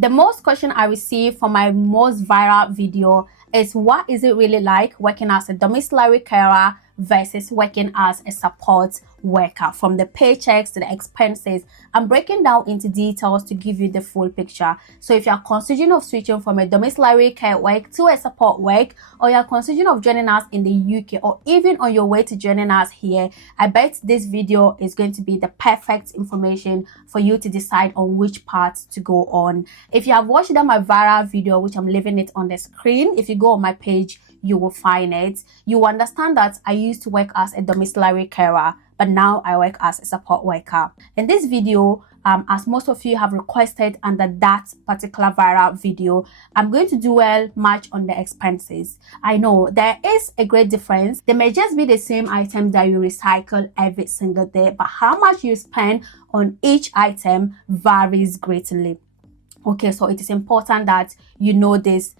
The most question I received for my most viral video is, what is it really like working as a domiciliary carer versus working as a support worker? From the paychecks to the expenses, I'm breaking down into details to give you the full picture. So if you're considering of switching from a domiciliary care work to a support work, or you're considering of joining us in the UK, or even on your way to joining us here, I bet this video is going to be the perfect information for you to decide on which part to go on. If you have watched my viral video, which I'm leaving it on the screen, if you go on my page, you will find it. You understand that I used to work as a domiciliary carer, but now I work as a support worker. In this video, as most of you have requested under that particular viral video, I'm going to dwell much on the expenses. I know there is a great difference. They may just be the same items that you recycle every single day, but how much you spend on each item varies greatly. Okay, so it is important that you know this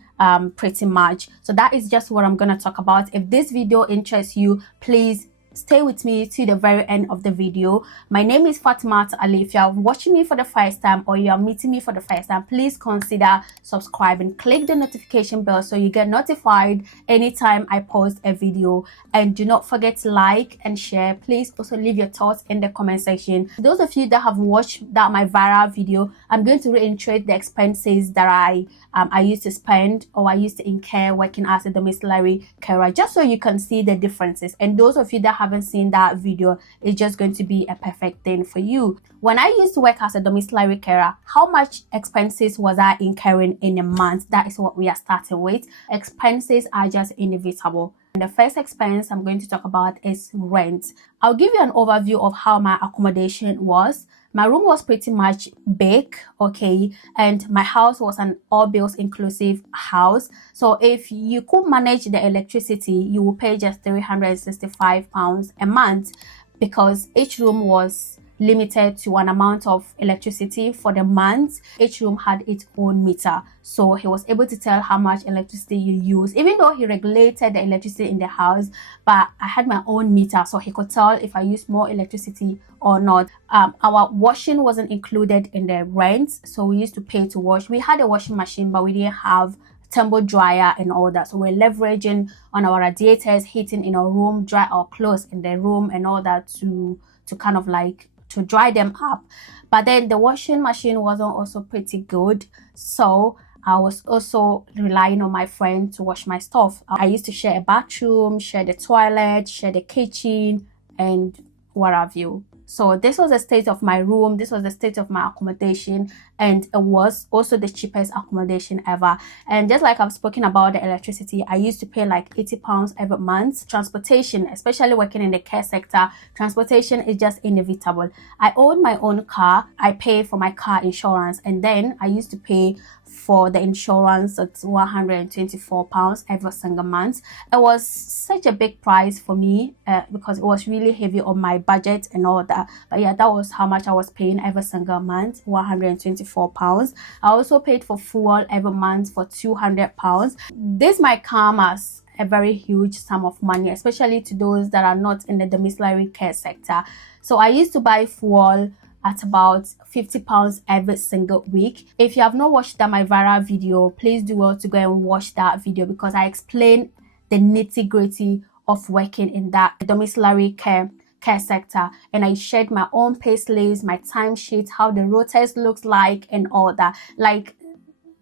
pretty much. So that is just what I'm going to talk about. If this video interests you, please stay with me to the very end of the video. My name is Fatima Ali. If you are watching me for the first time, or you are meeting me for the first time, please consider subscribing. Click the notification bell so you get notified anytime I post a video, and do not forget to like and share. Please also leave your thoughts in the comment section. Those of you that have watched my viral video, I'm going to reiterate the expenses that I used to spend, or I used to incur working as a domiciliary carer, just so you can see the differences. And those of you that haven't seen that video, it's just going to be a perfect thing for you. When I used to work as a domiciliary carer, how much expenses was I incurring in a month? That is what we are starting with. Expenses are just inevitable. And the first expense I'm going to talk about is rent. I'll give you an overview of how my accommodation was. My room was pretty much big, okay, and my house was an all bills inclusive house. So if you could manage the electricity, you will pay just £365 a month, because each room was limited to an amount of electricity for the month. Each room had its own meter, so he was able to tell how much electricity you use, even though he regulated the electricity in the house. But I had my own meter, so he could tell if I used more electricity or not. Our washing wasn't included in the rent, so we used to pay to wash. We had a washing machine, but we didn't have tumble dryer and all that, so we're leveraging on our radiators, heating in our room, dry our clothes in the room and all that to kind of like to dry them up. But then the washing machine wasn't also pretty good, so I was also relying on my friend to wash my stuff. I used to share a bathroom, share the toilet, share the kitchen, and what have you. So this was the state of my room, this was the state of my accommodation, and it was also the cheapest accommodation ever. And just like I've spoken about the electricity, I used to pay like £80 every month. Transportation, especially working in the care sector, transportation is just inevitable. I own my own car, I pay for my car insurance, and then I used to pay for the insurance at £124 every single month. It was such a big price for me because it was really heavy on my budget and all that. But yeah, that was how much I was paying every single month, £124. I also paid for fuel every month for £200. This might come as a very huge sum of money, especially to those that are not in the domiciliary care sector. So I used to buy fuel at about £50 every single week. If you have not watched my viral video, please do well to go and watch that video, because I explain the nitty-gritty of working in that domiciliary care sector, and I shared my own pay slips, my timesheet, how the rotas looks like and all that. Like,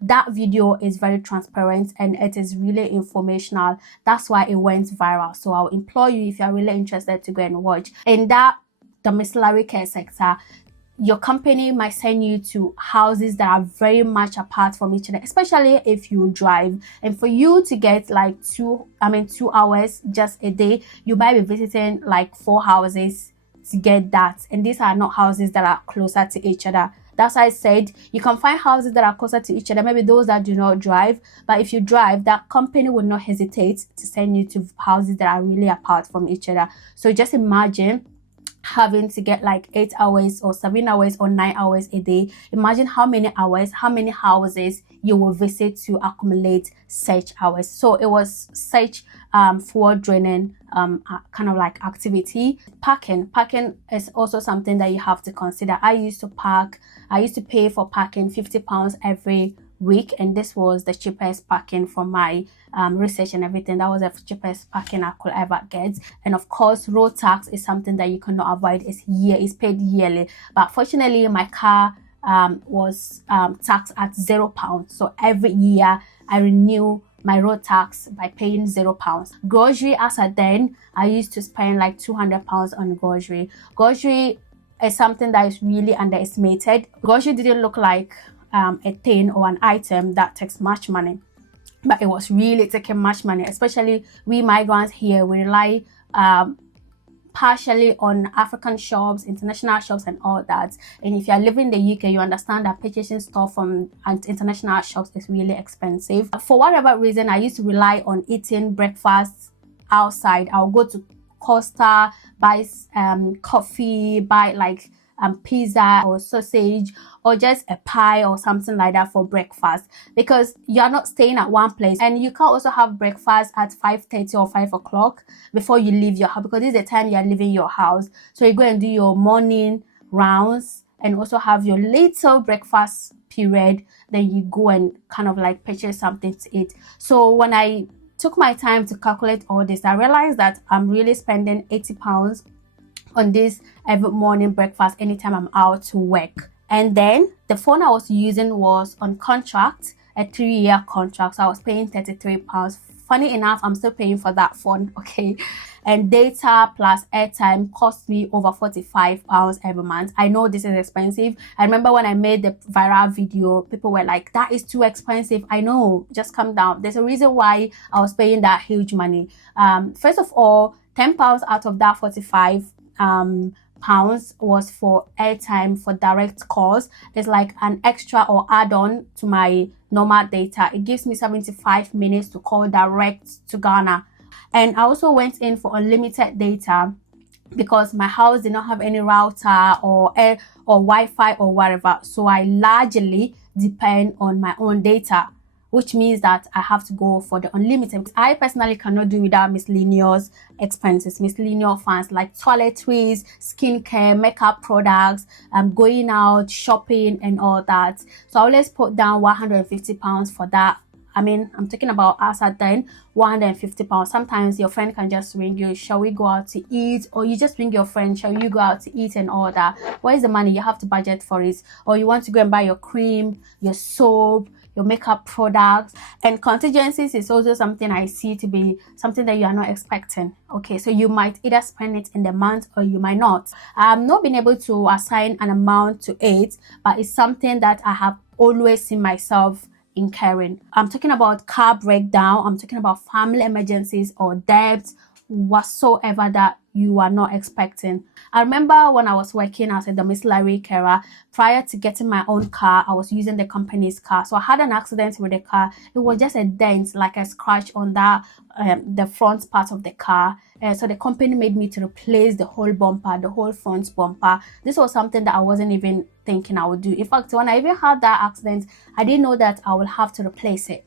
that video is very transparent and it is really informational. That's why it went viral. So I'll implore you, if you're really interested, to go and watch. In that domiciliary care sector, your company might send you to houses that are very much apart from each other, especially if you drive. And for you to get like 2 hours just a day, you might be visiting like 4 houses to get that. And these are not houses that are closer to each other. That's why I said you can find houses that are closer to each other, maybe those that do not drive. But if you drive, that company will not hesitate to send you to houses that are really apart from each other. So just imagine having to get like 8 hours or 7 hours or 9 hours a day. Imagine how many hours, how many houses you will visit to accumulate such hours. So it was such fuel draining kind of like activity. Parking is also something that you have to consider. I used to pay for parking £50 every week, and this was the cheapest parking from my research and everything. That was the cheapest parking I could ever get. And of course, road tax is something that you cannot avoid. It's paid yearly, but fortunately my car was taxed at £0. So every year I renew my road tax by paying £0. Grocery, as at then, I used to spend like £200 on grocery. Grocery is something that is really underestimated. Grocery didn't look like a thing or an item that takes much money, but it was really taking much money. Especially we migrants here, we rely partially on African shops, international shops, and all that. And if you are living in the UK, you understand that purchasing stuff from international shops is really expensive. For whatever reason, I used to rely on eating breakfast outside. I'll go to Costa, buy coffee, buy like pizza or sausage or just a pie or something like that for breakfast, because you are not staying at one place. And you can also have breakfast at 5:30 or 5 o'clock before you leave your house, because this is the time you are leaving your house. So you go and do your morning rounds and also have your little breakfast period, then you go and kind of like purchase something to eat. So when I took my time to calculate all this, I realized that I'm really spending £80 on this every morning breakfast anytime I'm out to work. And then the phone I was using was on contract, a 3-year contract, so I was paying £33. Funny enough, I'm still paying for that phone, okay? And data plus airtime cost me over £45 every month. I know this is expensive. I remember when I made the viral video, people were like, that is too expensive. I know, just calm down. There's a reason why I was paying that huge money. First of all, £10 out of that 45 pounds was for airtime for direct calls. It's like an extra or add-on to my normal data. It gives me 75 minutes to call direct to Ghana. And I also went in for unlimited data because my house did not have any router or Wi-Fi or whatever. So I largely depend on my own data, which means that I have to go for the unlimited. I personally cannot do without miscellaneous expenses, miscellaneous funds like toiletries, skincare, makeup products, going out, shopping and all that. So I always put down £150 for that. I mean, I'm talking about us at then, £150. Sometimes your friend can just ring you, shall we go out to eat? Or you just ring your friend, shall you go out to eat and all that? Where's the money? You have to budget for it. Or you want to go and buy your cream, your soap, your makeup products. And contingencies is also something I see to be something that you are not expecting. Okay, so you might either spend it in the month or you might not. I've not been able to assign an amount to it, but it's something that I have always seen myself incurring. I'm talking about car breakdown, I'm talking about family emergencies or debts, whatsoever that you are not expecting. I remember when I was working as a domiciliary carer, prior to getting my own car, I was using the company's car. So I had an accident with the car. It was just a dent, like a scratch on that the front part of the car. So the company made me to replace the whole bumper, the whole front bumper. This was something that I wasn't even thinking I would do. In fact, when I even had that accident, I didn't know that I would have to replace it.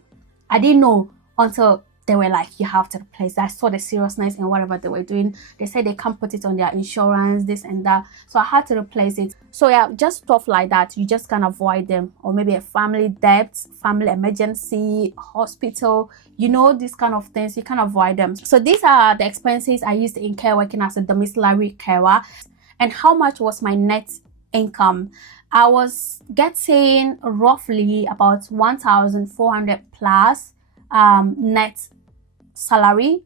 I didn't know until they were like, you have to replace that. I saw the seriousness in whatever they were doing. They said they can't put it on their insurance, this and that. So I had to replace it. So yeah, just stuff like that. You just can avoid them. Or maybe a family debt, family emergency, hospital, you know, these kind of things. You can avoid them. So these are the expenses I used to incur working as a domiciliary carer. And how much was my net income? I was getting roughly about 1,400 plus net salary.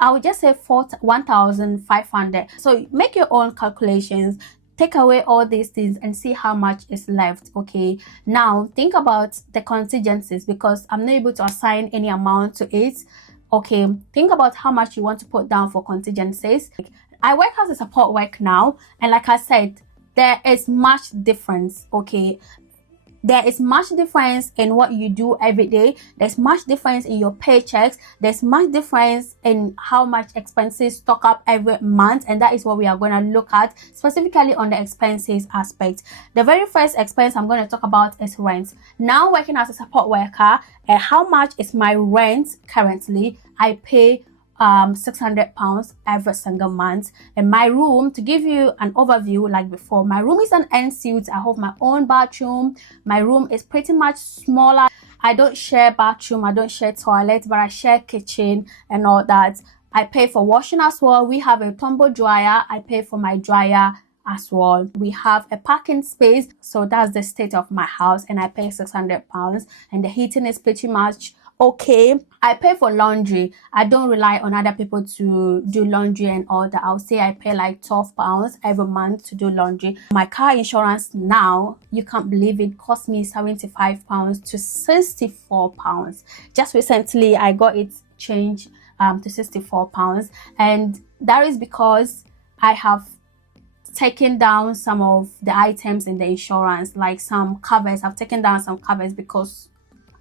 I would just say 1,500. So make your own calculations, take away all these things and see how much is left. Okay, now think about the contingencies, because I'm not able to assign any amount to it. Okay, think about how much you want to put down for contingencies. I work as a support work now, and like I said, there is much difference. Okay, there is much difference in what you do every day. There's much difference in your paychecks. There's much difference in how much expenses stock up every month. And that is what we are going to look at specifically on the expenses aspect. The very first expense I'm going to talk about is rent. Now working as a support worker, how much is my rent currently? I pay £600 every single month. And my room, to give you an overview, like before, my room is an ensuite. I have my own bathroom. My room is pretty much smaller. I don't share bathroom, I don't share toilet, but I share kitchen and all that. I pay for washing as well. We have a tumble dryer. I pay for my dryer as well. We have a parking space, so that's the state of my house, and I pay £600, and the heating is pretty much okay. I pay for laundry. I don't rely on other people to do laundry and all that. I'll say I pay like £12 every month to do laundry. My car insurance now, you can't believe it, cost me £75 to £64. Just recently I got it changed to £64, and that is because I have taken down some of the items in the insurance, like some covers. I've taken down some covers because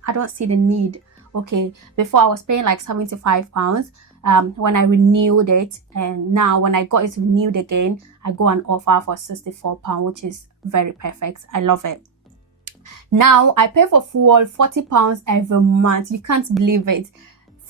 I don't see the need. Okay, before I was paying like £75 when I renewed it, and now when I got it renewed again, I go and offer for £64, which is very perfect. I love it. Now I pay for fuel £40 every month. You can't believe it.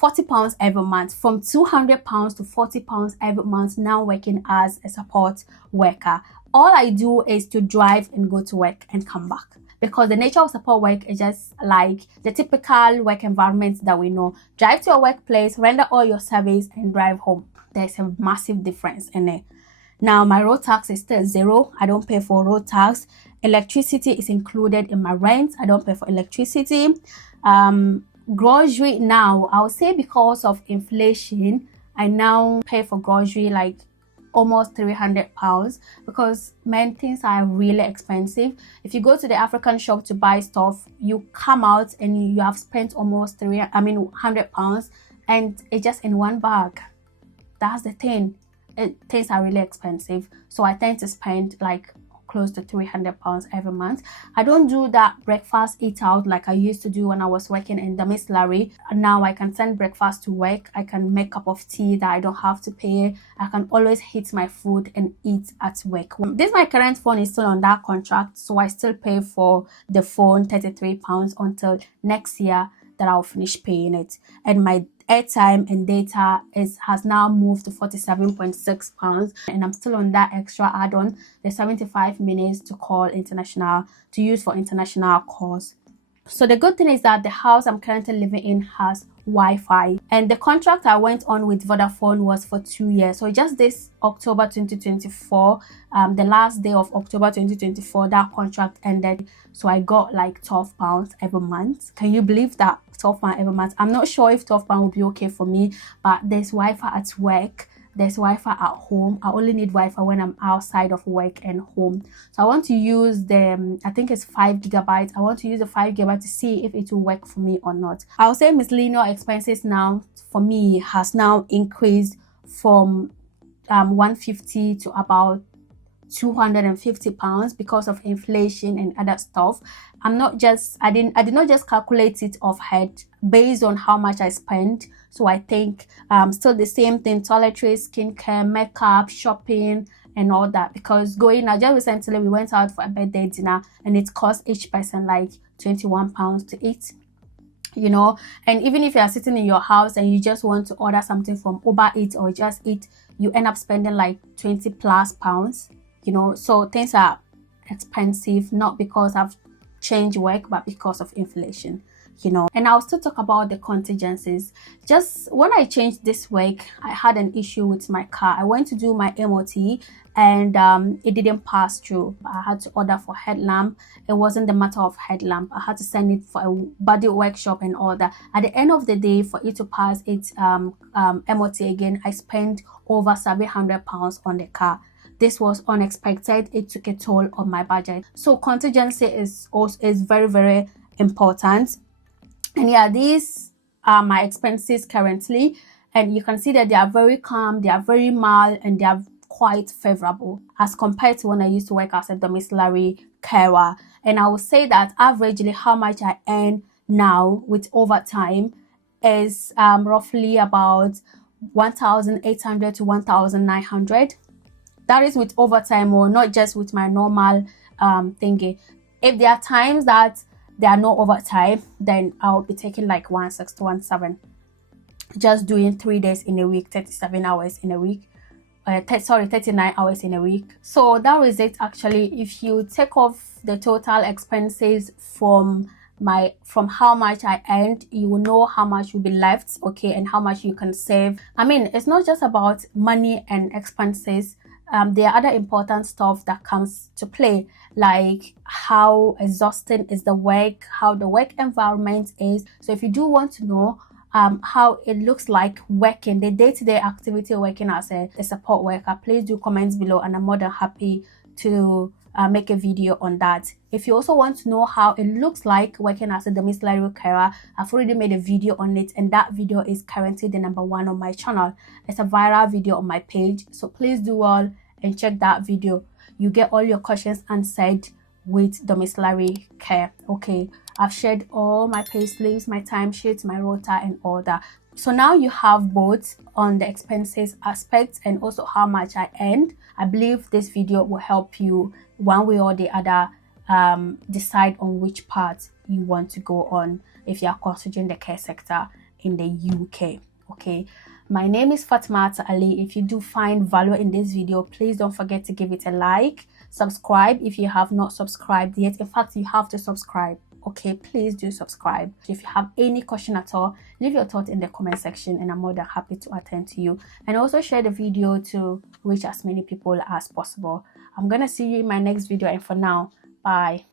£40 every month, from £200 to £40 every month, now working as a support worker. All I do is to drive and go to work and come back, because the nature of support work is just like the typical work environment that we know. Drive to your workplace, render all your service, and drive home. There's a massive difference in it. Now, my road tax is still zero. I don't pay for road tax. Electricity is included in my rent. I don't pay for electricity. Grocery now, I would say because of inflation, I now pay for grocery like almost £300, because many things are really expensive. If you go to the African shop to buy stuff, you come out and you have spent almost £100, and it's just in one bag. That's the thing. Things are really expensive, so I tend to spend like close to £300 every month. I don't do that breakfast eat out like I used to do when I was working in domiciliary. Now I can send breakfast to work. I can make a cup of tea that I don't have to pay. I can always heat my food and eat at work. This my current phone is still on that contract, so I still pay for the phone £33 until next year that I'll finish paying it. And my airtime and data has now moved to £47.6, and I'm still on that extra add-on, the 75 minutes to call international, to use for international calls. So the good thing is that the house I'm currently living in has Wi-Fi, and the contract I went on with Vodafone was for 2 years. So just this October 2024, the last day of October 2024, that contract ended. So I got like £12 every month. Can you believe that? £12 every month. I'm not sure if £12 will be okay for me, but there's Wi-Fi at work, there's Wi-Fi at home. I only need Wi-Fi when I'm outside of work and home. So I want to use the, I think it's 5 gigabytes. I want to use the 5 gigabytes to see if it will work for me or not. I'll say miscellaneous expenses now for me has now increased from 150 to about £250 because of inflation and other stuff. I did not just calculate it off head based on how much I spent. So I think still the same thing: toiletries, skincare, makeup, shopping, and all that. Because going out, just recently we went out for a birthday dinner, and it cost each person like £21 to eat. You know, and even if you are sitting in your house and you just want to order something from Uber Eats or just eat, you end up spending like £20+. You know, so things are expensive, not because I've changed work, but because of inflation, you know. And I'll still talk about the contingencies. Just when I changed this week, I had an issue with my car. I went to do my MOT, and it didn't pass through. I had to order for headlamp. It wasn't the matter of headlamp. I had to send it for a body workshop and all that. At the end of the day, for it to pass its MOT again, I spent over £700 on the car. This was unexpected. It took a toll on my budget. So contingency is very, very important. And yeah, these are my expenses currently. And you can see that they are very calm, they are very mild, and they are quite favorable as compared to when I used to work as a domiciliary carer. And I would say that averagely how much I earn now with overtime is roughly about 1,800 to 1,900. That is with overtime, or not just with my normal thingy. If there are times that there are no overtime, then I'll be taking like 1,600 to 1,700. just doing 3 days in a week, 37 hours in a week. 39 hours in a week. So that is it. Actually, if you take off the total expenses from how much I earned, you will know how much will be left, okay, and how much you can save. I mean, it's not just about money and expenses. There are other important stuff that comes to play, like how exhausting is the work, how the work environment is. So if you do want to know how it looks like working, the day-to-day activity working as a support worker, please do comment below, and I'm more than happy to make a video on that. If you also want to know how it looks like working as a domiciliary carer, I've already made a video on it, and that video is currently the #1 on my channel. It's a viral video on my page, so please do all and check that video. You get all your questions answered with domiciliary care. Okay, I've shared all my pay slips, my timesheets, my rota, and all that. So now you have both on the expenses aspect and also how much I earned. I believe this video will help you one way or the other decide on which part you want to go on if you are considering the care sector in the UK. Okay, my name is Fatma Ali. If you do find value in this video, please don't forget to give it a like, subscribe if you have not subscribed yet. In fact, you have to subscribe. Okay, please do subscribe. If you have any question at all, leave your thoughts in the comment section, and I'm more than happy to attend to you. And also share the video to reach as many people as possible. I'm gonna see you in my next video, and for now, bye.